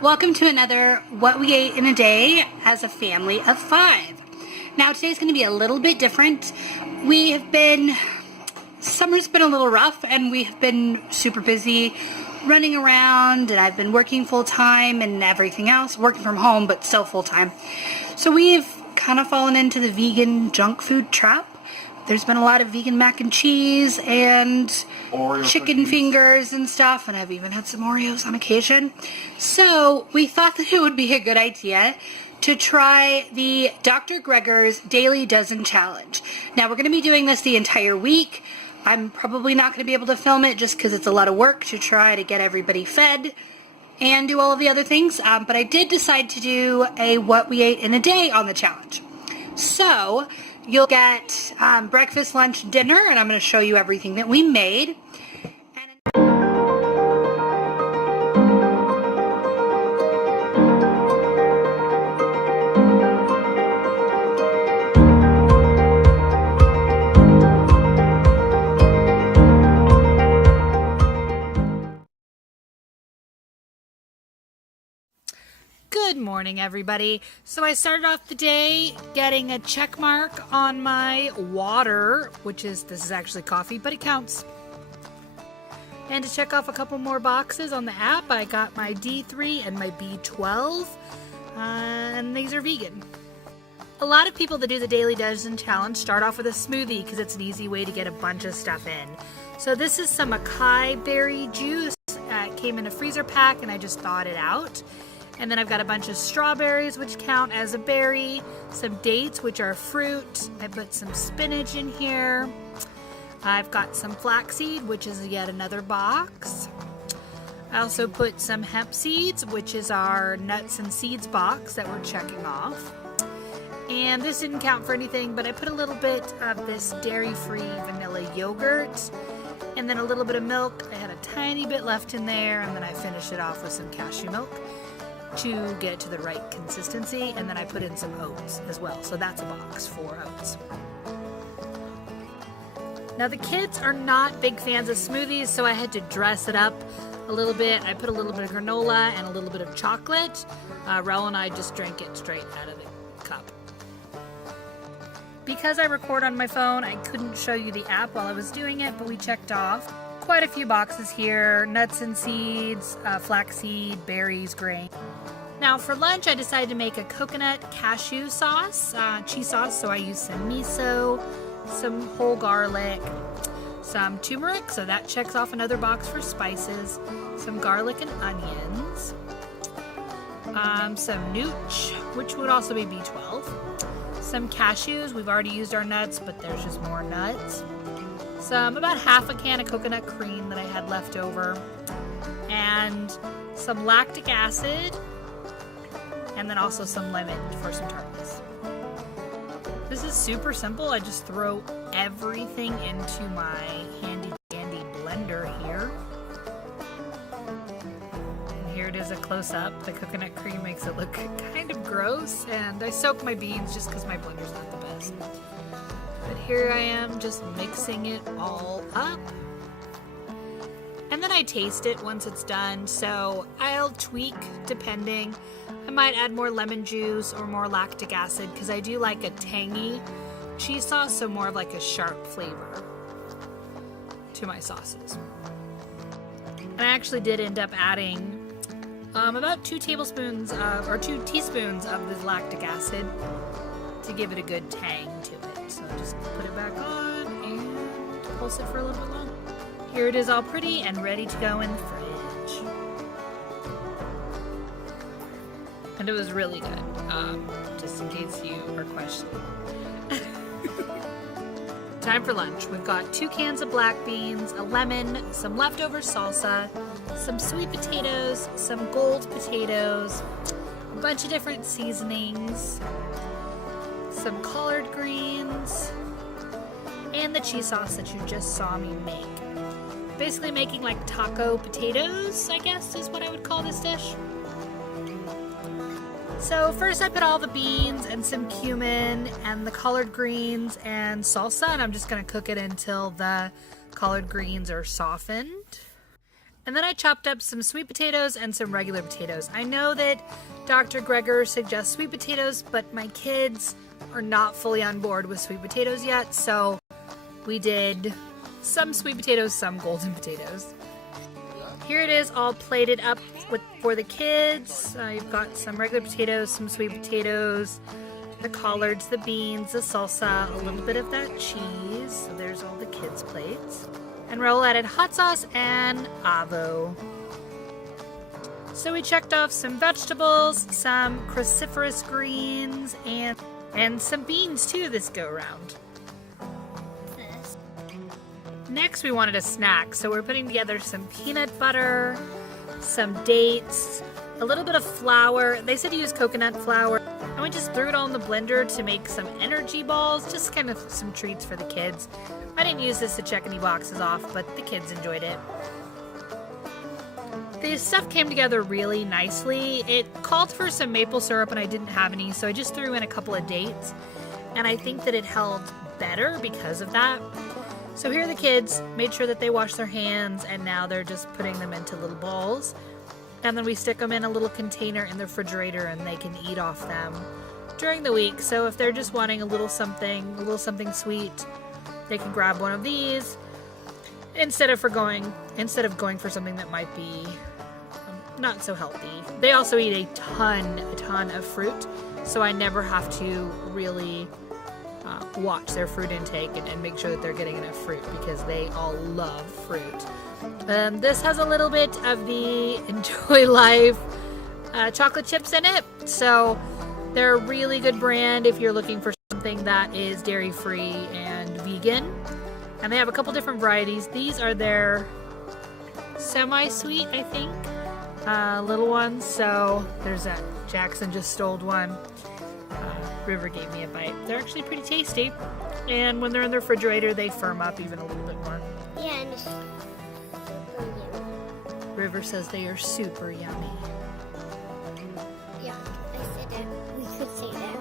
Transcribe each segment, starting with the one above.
Welcome to another What We Ate in a Day as a family of 5. Now today's going to be a little bit different. Summer's been a little rough and we have been super busy running around, and I've been working full time and everything else, working from home but still full time. So we've kind of fallen into the vegan junk food trap. There's been a lot of vegan mac and cheese and Oreo chicken fingers and stuff, and I've even had some Oreos on occasion. So we thought that it would be a good idea to try the Dr. Gregor's Daily Dozen Challenge. Now we're going to be doing this the entire week. I'm probably not going to be able to film it just because it's a lot of work to try to get everybody fed and do all of the other things, but I did decide to do a What We Ate in a Day on the challenge. So you'll get breakfast, lunch, dinner, and I'm going to show you everything that we made. Good morning, everybody. So I started off the day getting a check mark on my water, this is actually coffee, but it counts. And to check off a couple more boxes on the app, I got my D3 and my B12, and these are vegan. A lot of people that do the Daily Dozen Challenge start off with a smoothie because it's an easy way to get a bunch of stuff in. So this is some acai berry juice. It came in a freezer pack and I just thawed it out. And then I've got a bunch of strawberries, which count as a berry, some dates, which are fruit. I put some spinach in here. I've got some flaxseed, which is yet another box. I also put some hemp seeds, which is our nuts and seeds box that we're checking off. And this didn't count for anything, but I put a little bit of this dairy-free vanilla yogurt and then a little bit of milk. I had a tiny bit left in there, and then I finished it off with some cashew milk to get to the right consistency, and then I put in some oats as well. So that's a box for oats. Now the kids are not big fans of smoothies, so I had to dress it up a little bit. I put a little bit of granola and a little bit of chocolate. Raul and I just drank it straight out of the cup. Because I record on my phone, I couldn't show you the app while I was doing it, but we checked off quite a few boxes here: nuts and seeds, flaxseed, berries, grain. Now for lunch, I decided to make a coconut cashew sauce, cheese sauce. So I used some miso, some whole garlic, some turmeric, so that checks off another box for spices, some garlic and onions, some nooch, which would also be B12, some cashews. We've already used our nuts, but there's just more nuts. About half a can of coconut cream that I had left over, and some lactic acid, and then also some lemon for some tartness. This is super simple. I just throw everything into my handy dandy blender here. And here it is, a close-up. The coconut cream makes it look kind of gross, and I soak my beans just because my blender's not the best. But here I am just mixing it all up. And then I taste it once it's done, so I'll tweak depending. I might add more lemon juice or more lactic acid because I do like a tangy cheese sauce, so more of like a sharp flavor to my sauces. And I actually did end up adding about 2 teaspoons of the lactic acid to give it a good tang to it. So just put it back on and pulse it for a little bit longer. Here it is all pretty and ready to go in the fridge. And it was really good, just in case you are questioning. Time for lunch. We've got 2 cans of black beans, a lemon, some leftover salsa, some sweet potatoes, some gold potatoes, a bunch of different seasonings, some collard greens, and the cheese sauce that you just saw me make. Basically making like taco potatoes, I guess is what I would call this dish. So first I put all the beans and some cumin and the collard greens and salsa, and I'm just going to cook it until the collard greens are softened. And then I chopped up some sweet potatoes and some regular potatoes. I know that Dr. Gregor suggests sweet potatoes, but my kids are not fully on board with sweet potatoes yet, so we did some sweet potatoes, some golden potatoes. Here it is all plated up for the kids. You've got some regular potatoes, some sweet potatoes, the collards, the beans, the salsa, a little bit of that cheese. So there's all the kids' plates. And Raul added hot sauce and avo. So we checked off some vegetables, some cruciferous greens, and some beans too this go around. Next we wanted a snack, so we're putting together some peanut butter, some dates, a little bit of flour. They said to use coconut flour. And we just threw it all in the blender to make some energy balls, just kind of some treats for the kids. I didn't use this to check any boxes off, but the kids enjoyed it. The stuff came together really nicely. It called for some maple syrup and I didn't have any, so I just threw in a couple of dates. And I think that it held better because of that. So here are the kids, made sure that they washed their hands, and now they're just putting them into little balls. And then we stick them in a little container in the refrigerator and they can eat off them during the week. So if they're just wanting a little something sweet, they can grab one of these instead of going for something that might be not so healthy. They also eat a ton of fruit, so I never have to really watch their fruit intake and make sure that they're getting enough fruit because they all love fruit. This has a little bit of the Enjoy Life chocolate chips in it, so they're a really good brand if you're looking for something that is dairy-free and vegan. And they have a couple different varieties. These are their semi-sweet, I think, little ones. So there's that. Jackson just stole one. River gave me a bite. They're actually pretty tasty. And when they're in the refrigerator, they firm up even a little bit more. Yeah, and it's super yummy. River says they are super yummy. Yeah, I said that. We could say that.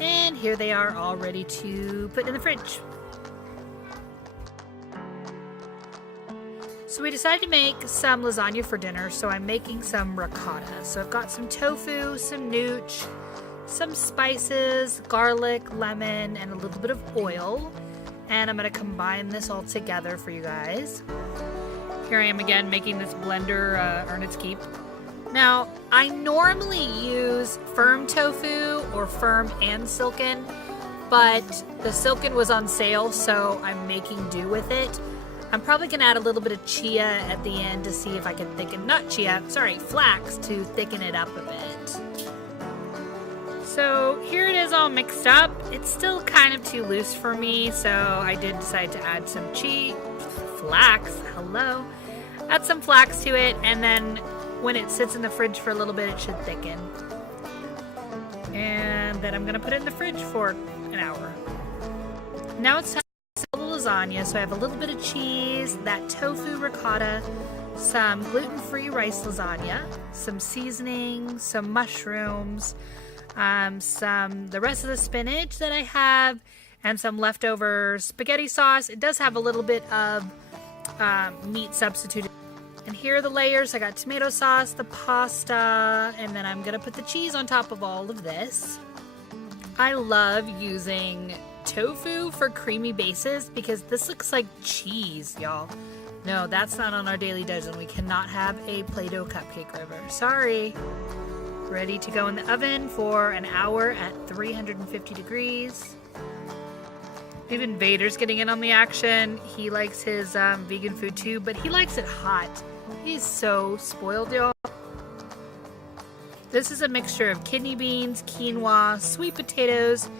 And here they are all ready to put in the fridge. So we decided to make some lasagna for dinner, so I'm making some ricotta. So I've got some tofu, some nooch, some spices, garlic, lemon, and a little bit of oil. And I'm going to combine this all together for you guys. Here I am again making this blender earn its keep. Now, I normally use firm tofu or firm and silken, but the silken was on sale, so I'm making do with it. I'm probably going to add a little bit of chia at the end to see if I can flax to thicken it up a bit. So here it is all mixed up. It's still kind of too loose for me, so I did decide to add some flax, add some flax to it, and then when it sits in the fridge for a little bit, it should thicken. And then I'm going to put it in the fridge for an hour. Now it's time to sell the lasagna, so I have a little bit of cheese, that tofu ricotta, some gluten-free rice lasagna, some seasoning, some mushrooms, the rest of the spinach that I have, and some leftover spaghetti sauce. It does have a little bit of meat substituted. And here are the layers. I got tomato sauce, the pasta, and then I'm going to put the cheese on top of all of this. I love using tofu for creamy bases because this looks like cheese, y'all. No, that's not on our daily dozen. We cannot have a Play-Doh cupcake, River. Sorry. Ready to go in the oven for an hour at 350 degrees. Even Vader's getting in on the action. He likes his vegan food too, but he likes it hot. He's so spoiled, y'all. This is a mixture of kidney beans, quinoa, sweet potatoes,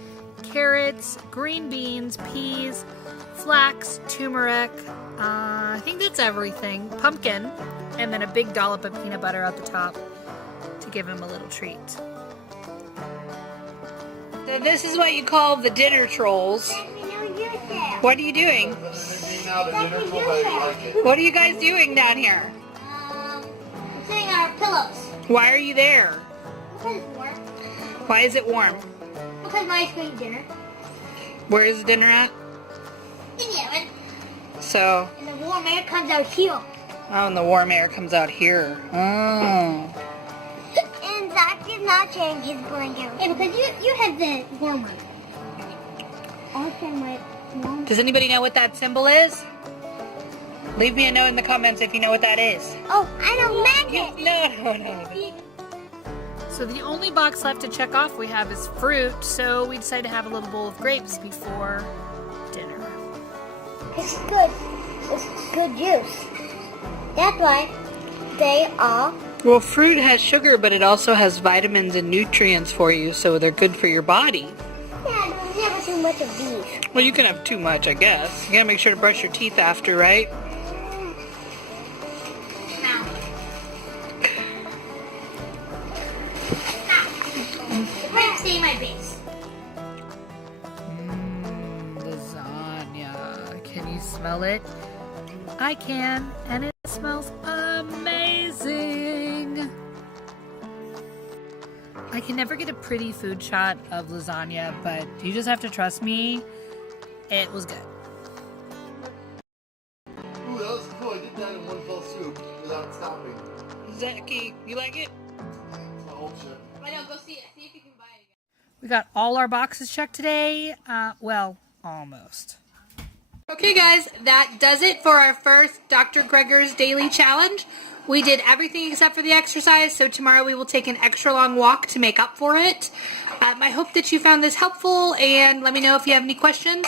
carrots, green beans, peas, flax, turmeric, I think that's everything, pumpkin, and then a big dollop of peanut butter at the top to give him a little treat. So this is what you call the dinner trolls. What are you doing? What are you guys doing down here? Sitting on our pillows. Why are you there? Because it's warm. Why is it warm? Because Mom's cooking dinner. Where is dinner at? In the oven. So, And the warm air comes out here. Oh, and the warm air comes out here. Oh. And Zach did not change his blanket. Yeah, because you had the warm one. Also, my mom. Does anybody know what that symbol is? Leave me a note in the comments if you know what that is. Oh, I know magnet. No. So the only box left to check off we have is fruit, so we decided to have a little bowl of grapes before dinner. It's good. It's good juice. That's why they are. Well, fruit has sugar, but it also has vitamins and nutrients for you, so they're good for your body. Yeah, there's never too much of these. Well, you can have too much, I guess. You gotta make sure to brush your teeth after, right? Now. The grapes stay my base. Lasagna. Can you smell it? I can, and it smells amazing. I can never get a pretty food shot of lasagna, but you just have to trust me. It was good. Ooh, that was cool. I did that in one fell swoop without stopping. Zachy, you like it? It's my old ship. I know, go see it. See if you can buy it again. We got all our boxes checked today. Well, almost. Okay, guys, that does it for our first Dr. Gregor's Daily Challenge. We did everything except for the exercise, so tomorrow we will take an extra long walk to make up for it. I hope that you found this helpful, and let me know if you have any questions,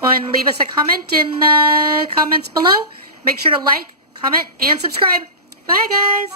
and leave us a comment in the comments below. Make sure to like, comment, and subscribe. Bye, guys!